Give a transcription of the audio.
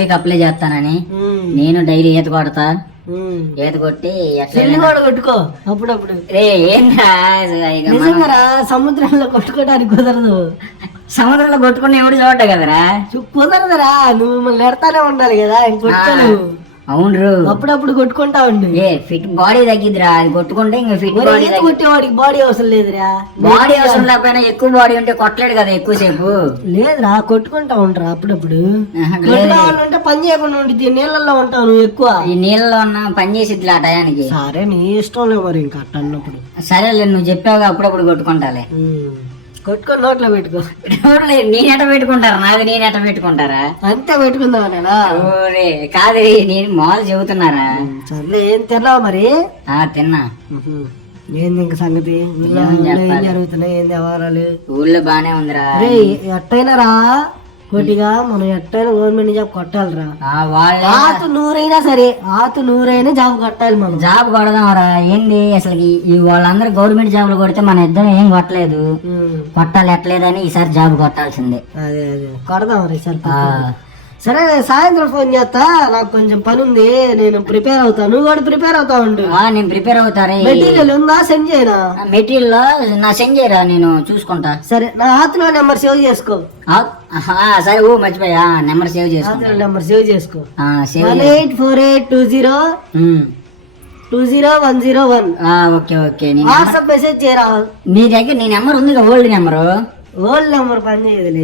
మావికి apply చేస్తానని. నేను daily ఈత కొడతా, ఈత కొట్టి చెల్లి కూడా కొట్టుకో అప్పుడప్పుడు. రే ఏంటా నిజంగా సముద్రంలో కొట్టుకోవడానికి కుదరదు. సముద్రంలో కొట్టుకుని ఎవడు చూడ్డా కదరా. కుదరదురా, నువ్వు మళ్ళీ ఎడతానే ఉండాలి కదా. కొట్టుకోను. అవును, అప్పుడప్పుడు కొట్టుకుంటా ఉండు. ఫిట్ బాడీ తగ్గిద్దిరా అది కొట్టుకుంటే. ఇంకా ఫిట్ బాడీ కొట్టేవాడికి బాడీ అవసరం లేదురా. బాడీ అవసరం లేకపోయినా ఎక్కువ బాడీ ఉంటే కొట్టలేడు కదా ఎక్కువసేపు. లేదురా, కొట్టుకుంటా ఉంటారా అప్పుడప్పుడు. కొట్టుకోవాలంటే పని చేయకుండా ఉంటుంది. నీళ్ళల్లో ఉంటావు నువ్వు ఎక్కువ. ఈ నీళ్ళలో ఉన్న పని చేసిద్దిలే ఆ టయానికి. సరే నీ ఇష్టంలో మరి ఇంకా అట్ట అన్నప్పుడు. సరేలే, నువ్వు చెప్పావుగా అప్పుడప్పుడు కొట్టుకుంటాలే. కొట్టుకొని నోట్లో పెట్టుకో. నేనెట పెట్టుకుంటారా? నాది నేనెట పెట్టుకుంటారా? అంతే పెట్టుకుందామా? కాదు, నేను మాల్ చెబుతున్నారా. సర్లే, ఏం తిన్నావు మరి? తిన్నా. ఏంది ఇంక సంగతి? ఏం జరుగుతున్నాయి? ఏంది వ్యవహారాలు? ఊళ్ళో బానే ఉందిరా. ఎట్టయినా రా కొద్దిగా మనం ఎట్టయినా గవర్నమెంట్ జాబ్ కొట్టాలిరా. ఆతు నూరైనా జాబ్ కొట్టాలి. మనం జాబ్ కొడదాంరా. ఏంది అసలు ఈ వాళ్ళందరూ గవర్నమెంట్ జాబ్లు కొడితే మన ఇద్దరం ఏం కొట్టలేదు. కొట్టాలి ఎట్లేదని ఈసారి జాబ్ కొట్టాల్సిందే. అదే కొడదాం రా ఈసారి. సరే, సాయంత్రం ఫోన్ చేస్తా. నాకు కొంచెం పని ఉంది, నేను ప్రిపేర్ అవుతాను. నువ్వు కూడా ప్రిపేర్ అవుతా ఉండు. నేను ప్రిపేర్ అవుతారా? మెటీరియల్ ఉందా? సెండ్ చేయరా? మెటీరియల్ నా సెండ్ చేయరా, నేను చూసుకుంటా. సరే, నా హాత్లో నెంబర్ సేవ్ చేసుకో. సరే, మర్చిపోయా. నెంబర్ సేవ్ చేసుకో. నెంబర్ సేవ్ చేసుకో. 184820 2021. ఓకే. వాట్సాప్ మెసేజ్ చేయరా. నీ దగ్గర నీ నెంబర్ ఉంది, ఓల్డ్ నెంబరు. ఓల్డ్ నెంబర్ పని చేయదులే.